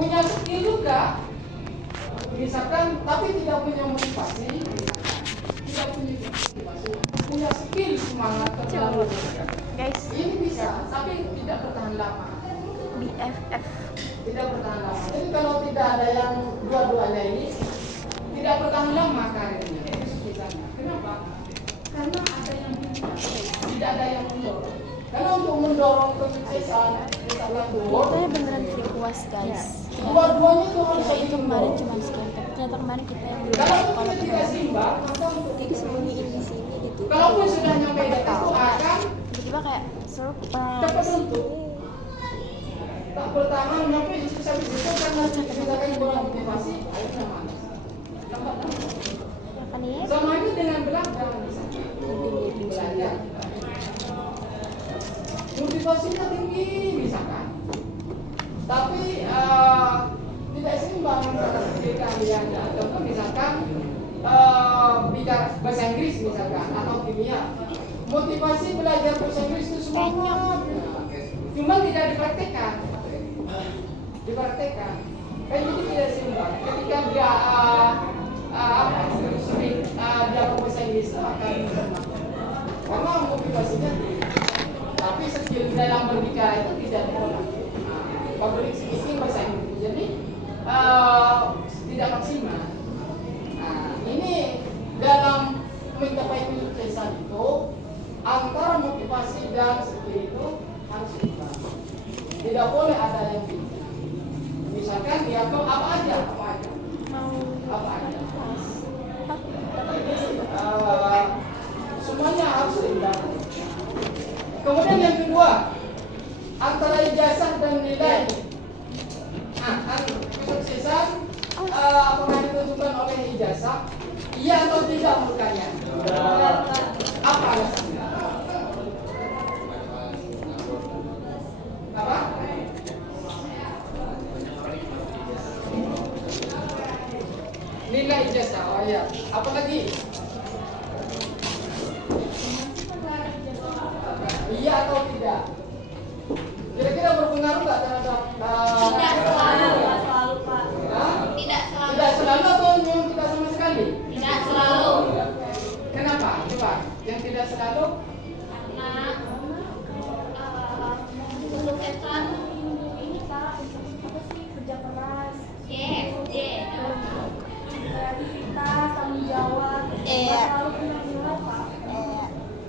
punya skill juga, misalkan, tapi tidak punya motivasi, tidak punya motivasi, punya skill semangat terlalu, Guys, ini bisa, tapi tidak bertahan lama. BFF. Tidak bertahan lama. Jadi kalau tidak ada yang dua-duanya ini, tidak bertahan lama karirnya. Itu sebisanya. Kenapa? Karena ada yang tidak ada yang mendorong. Karena untuk mendorong kesuksesan, misalkan Kita beneran free kuas guys. dua-duanya itu harus Kira itu saling kemarin mendorong. cuma sekian, tapi ternyata kemarin kita yang Kalau kalau kita tidak seimbang, maka untuk Jadi sembunyiin di sini gitu. kalaupun sudah nyampe di atas itu akan tiba-tiba kayak cepat surprise. runtuh. Tak bertahan nyampe sampai situ karena misalkan kurang motivasi, akhirnya malas. Lambat lama. Apa nih? Sama itu dengan belajar misalnya. Belajar. Motivasinya tinggi misalkan, tapi tidak seimbang antara kalian. Contoh misalkan bicara bahasa Inggris misalkan atau kimia. Motivasi belajar bahasa Inggris itu semangat, cuma tidak dipraktekkan. Kan itu tidak seimbang. Ketika dia sering belajar bahasa Inggris itu akan semangat. Karena motivasinya tinggi. Tapi skill dalam berbicara itu tidak diolah. Public speaking bahasa Inggris jadi tidak maksimal. Nah, ini dalam mencapai kesuksesan itu antara motivasi dan skill itu harus seimbang. Tidak boleh ada yang beda. Misalkan dia tuh apa aja. Semuanya harus seimbang. Kemudian yang kedua, antara ijazah dan nilai. Kesuksesan apakah ditentukan oleh ijazah? Iya atau tidak menurut kalian? Apa alasannya? Apa? Nilai ijazah, oh ya. Apa lagi? Iya atau tidak? Kira-kira berpengaruh nggak terhadap? Tidak selalu, Pak. Tidak selalu. Tidak selalu atau yang tidak sama sekali? Tidak selalu. Kenapa? Coba. Yang tidak selalu? Karena kesuksesan ini Pak apa sih kerja keras. Kreativitas, tanggung jawab. Selalu punya nilai Pak.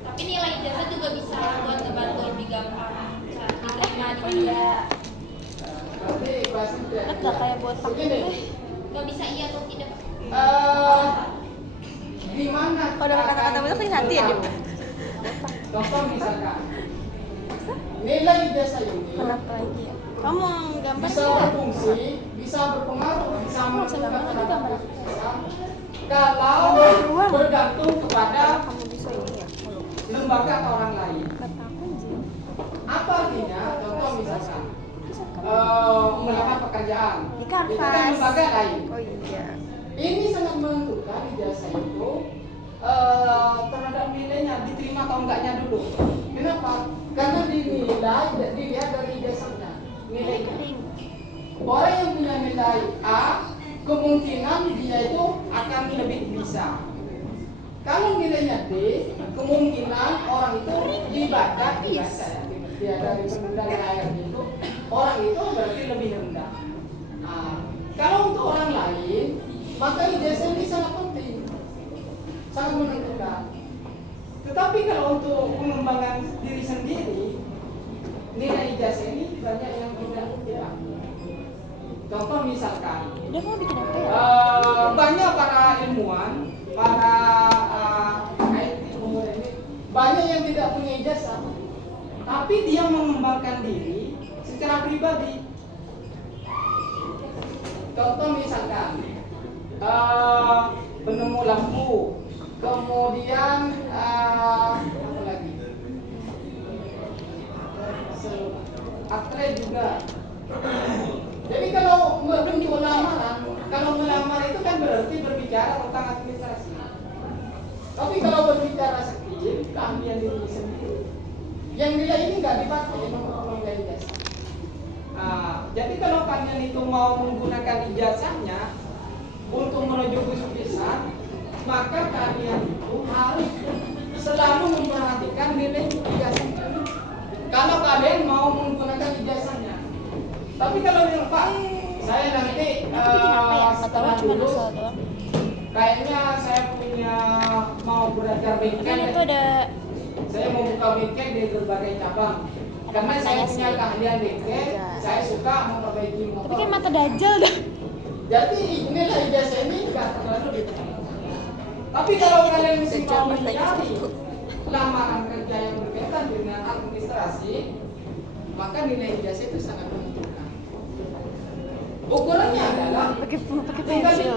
Tapi nilai ijazah juga bisa buat ngebantu lebih gampang diterima di kerja. Berarti pasti tidak. Nggak kayak botak. Begini. Gak bisa iya atau tidak. Di mana? Kalau dapat kata-kata botak sakit hati ya, Dip? Contoh misalkan nilai ijazah ini Kenapa lagi ya? Kamu gambar bisa nggak? berfungsi, bisa berpengaruh, bisa menentukan gambar, terhadap gambar. kesuksesan kalau Keluar. bergantung kepada Kamu bisa ini ya? lembaga atau orang lain. Kata aku sih. Apa artinya? Contoh misalkan melamar pekerjaan Di itu kan kanvas. lembaga lain. Oh iya. Ini sangat menentukan ijazah itu terhadap nilainya diterima atau enggaknya dulu. Kenapa? Karena dinilai dilihat dari ijazahnya. Nilai orang yang punya nilai A kemungkinan dia itu akan lebih bisa. Kalau nilainya D, kemungkinan orang itu dibaca ya. Dia dari ayat itu orang itu berarti lebih rendah. Kalau untuk orang lain, maka ijazah ini sangat penting, sangat menentukan. Tetapi kalau untuk pengembangan diri sendiri, nilai ijazah ini banyak yang tidak. Contoh misalkan, Dia mau bikin apa ya? banyak para ilmuwan, para IT kemudian ini banyak yang tidak punya ijazah, tapi dia mengembangkan diri secara pribadi. Contoh misalkan penemu lampu, kemudian apa lagi? Atlet juga. Jadi kalau menuju lamaran, kalau melamar itu kan berarti berbicara tentang administrasi. Tapi kalau berbicara skill, keahlian diri sendiri, yang dia ini nggak dipakai memang ijazah. Jadi kalau kalian itu mau menggunakan ijazahnya untuk menuju kesuksesan, maka kalian itu harus selalu memperhatikan nilai ijazahnya. Kalau kalian mau menggunakan ijazahnya, tapi kalau bilang Pak, saya nanti Kenapa bikin apa ya? Nggak tahu, setelah cuma lulus, asal doang. kayaknya saya punya mau belajar Kan bengkel. itu ada Saya mau buka bengkel di berbagai cabang. Ada Karena saya maknanya punya sih. keahlian bengkel, Iya. saya suka memperbaiki motor. tapi kan mata dajal dah. Jadi inilah ijazah ini nggak terlalu ditekankan. Tapi kalau kalian mesti mau mencari lamaran kerja yang berkaitan dengan administrasi, maka nilai ijazah itu sangat menentukan. Ukurannya adalah pakai tinggal pensil.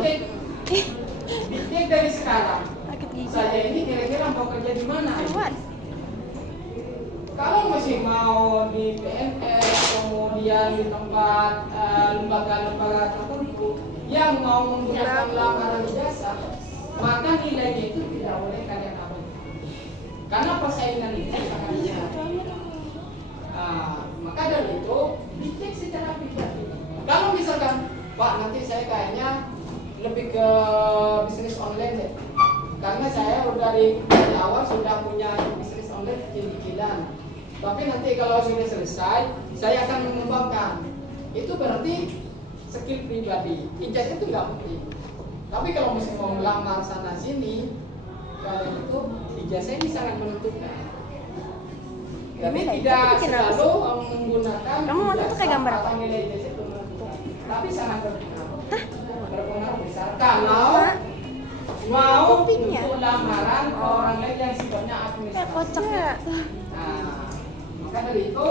dicek dari sekarang. Sakit gigi. Saya ini kira-kira mau kerja di mana? What? Kalau masih mau di PNS, kemudian di tempat lembaga-lembaga tertentu yang mau menggunakan lamaran ijazah, maka nilainya itu tidak boleh kalian ambil. Karena persaingan itu sangat besar. Maka dari itu dicek secara pribadi. Kalau misalkan, Pak, nanti saya kayaknya lebih ke bisnis online deh. Karena saya udah dari awal sudah punya bisnis online kecil-kecilan. Tapi nanti kalau sudah selesai, saya akan mengembangkan. Itu berarti skill pribadi. Ijazah itu nggak penting. Tapi kalau misalnya mau melamar sana sini, kalian itu ijazah ini sangat menentukan. Jadi Gimana? tidak Itu bikin apa selalu menggunakan Kamu mau tuh pakai gambar apa? atau nilai ijazah itu menentukan. Tapi sangat berpengaruh. Berpengaruh besar. Kalau Hah? mau Kupingnya? untuk lamaran ke orang lain yang sifatnya Kayak administrasi. kocak ya. Nah, maka dari itu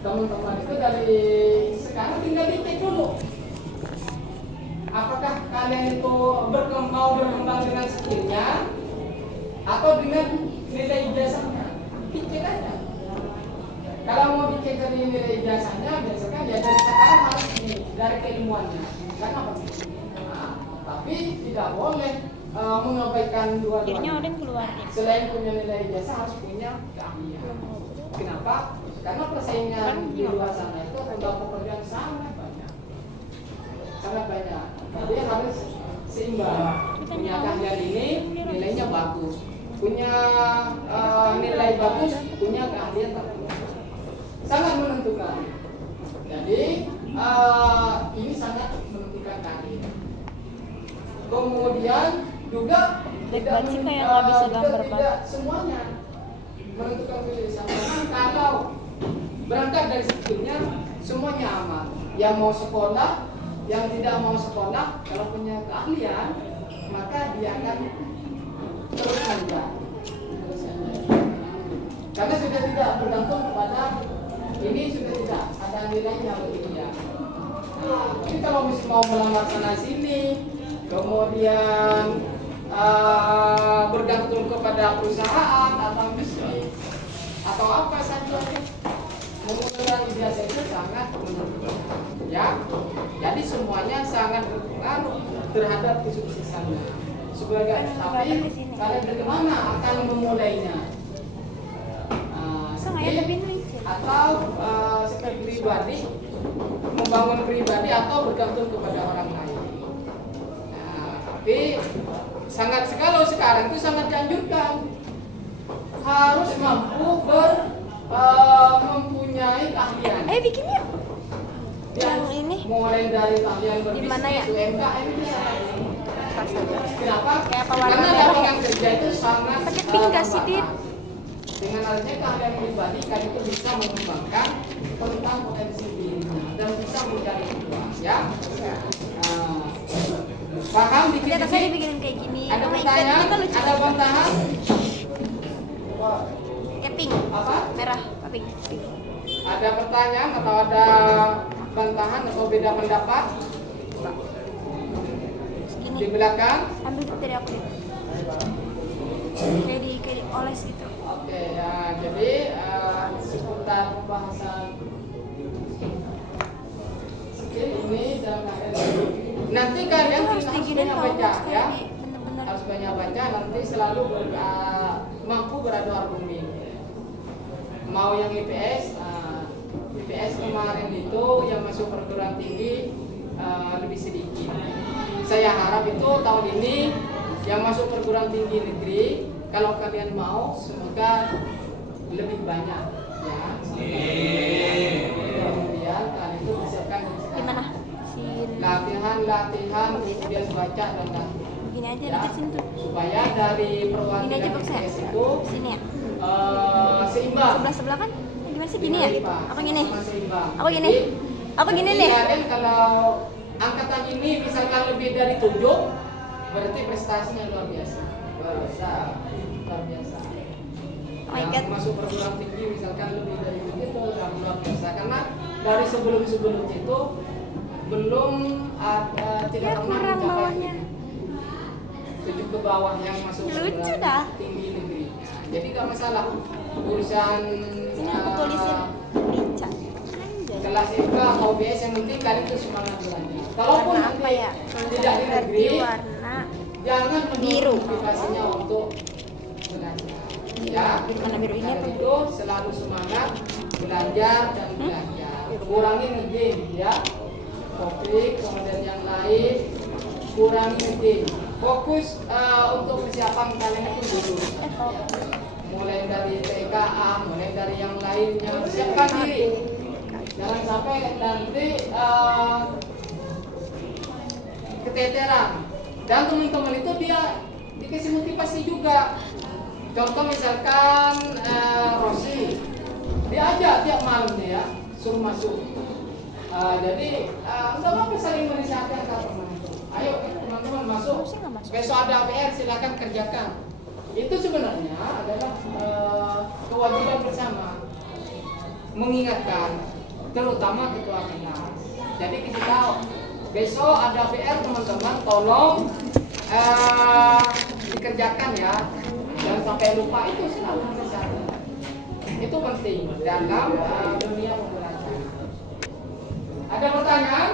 teman-teman itu dari sekarang tinggal dicek dulu. Apakah kalian itu mau berkembang dengan skillnya atau dengan nilai ijazahnya? Dicek aja. Kalau mau dicek dari nilai ijazahnya, biasakan ya dari sekarang harus dari keilmuannya. Karena apa? Nah, tapi tidak boleh mengabaikan Akhirnya dua-duanya. Odin keluar nih. Selain punya nilai ijazah harus punya keahlian. Kenapa? Karena persaingan di luar sana itu tentang pekerjaan sangat banyak. Sangat banyak. Jadi harus seimbang. Punya keahlian ini nilainya bagus. Punya nilai bagus, punya keahlian tertentu. Sangat menentukan. Jadi ini sangat menentukan keahlian. Kemudian juga Baik sih kayak nggak bisa gambar tidak semuanya menentukan kesuksesan. Kalau berangkat dari skillnya semuanya aman. Yang mau sekolah, yang tidak mau sekolah, kalau punya keahlian maka dia akan terus lanjut. Karena sudah tidak bergantung kepada ini, sudah tidak ada nilainya bagi dia. Nah, tapi kalau misalnya mau melamar sana sini, kemudian bergantung kepada perusahaan atau bisnis atau apa saja, menggunakan ijazah itu sangat menentukan. Ya, jadi semuanya sangat berpengaruh terhadap kesuksesannya. Sebagai tapi kalian bagaimana akan memulainya? Atau seperti pribadi, membangun pribadi atau bergantung kepada orang lain. Nah, tapi sangat kalau sekarang itu sangat dianjurkan harus mampu mempunyai keahlian. Bikin yuk. Ya, Yang ini. mulai dari keahlian Di mana ya? berbisnis, UMKM bisa. Kenapa? Kayak apa warna Karena merah? lapangan kerja itu sangat Pakai pink nggak sih, Dit? terbatas. Dengan adanya keahlian pribadi, kalian itu bisa mengembangkan tentang potensi dirinya dan bisa mencari uang, ya. Paham Di atasnya dikit-dikit? dibikinin kayak gini. Ada Oh my God, pertanyaan? itu lucu. Ada bantahan? Kayak pink. Apa? Merah, pink. Ada pertanyaan atau ada bantahan atau beda pendapat? Segini. Di belakang? Ambil dari aku deh. Kayak dioles gitu. Oke, ya, jadi seputar pembahasan skill ini nanti kalian Itu harus harus diginin banyak tau, baca, harus ya. kayak bener-bener. Harus banyak baca, nanti selalu mampu beradu argumen. Mau yang IPS, IPS kemarin itu yang masuk perguruan tinggi lebih sedikit. Saya harap itu tahun ini yang masuk perguruan tinggi negeri, kalau kalian mau, semoga lebih banyak ya. Kemudian kalian itu persiapkan Gimana? latihan, kemudian baca dan latihan. Gini aja Ya, dekat sini tuh. supaya dari Gini aja perwakilan box ya. IPS itu Sini ya. seimbang. Sebelah kan? Gimana sih gini ya? Apa gini? Sama seimbang. Apa gini? Jadi, Apa gini jadi nih? Kalian kalau angkatan ini misalkan lebih dari 7, berarti prestasinya luar biasa. Luar biasa. Oh my Yang God. masuk perguruan tinggi misalkan lebih dari itu udah luar biasa, karena dari sebelum itu belum ada, tidak Ya, pernah kurang mencapai bawahnya. 7 ke bawah yang masuk Lucu perguruan dah. tinggi negeri. Jadi gak masalah urusan Sini aku tulisin Rica. Anjay. kelas IPA atau BS, yang penting kalian tuh semangat belajar. Kalaupun Warna nanti apa ya? tidak di negeri, Warna jangan biru. mendorong motivasinya untuk belajar. Ya, Warna biru ini apa? kalian itu selalu semangat belajar dan belajar. Kurangi ngegame ya, topik kemudian yang lain kurangi ngegame. Fokus untuk persiapan kalian itu dulu. Mulai dari TKA, mulai dari yang lainnya, siapkan diri. Jangan sampai nanti keteteran. Dan teman-teman itu dia dikasih motivasi juga. Contoh misalkan Rosi, dia aja tiap malam nih ya suruh masuk. Jadi nggak apa-apa saling menyehatkan teman itu. Ayo teman-teman masuk. Besok ada PR silakan kerjakan. Itu sebenarnya adalah kewajiban bersama, mengingatkan, terutama ketua kelas. Jadi kita tahu besok ada PR teman-teman, tolong dikerjakan ya, jangan sampai lupa. Itu selalu menyesalkan. Itu penting dalam dunia pembelajaran. Ada pertanyaan?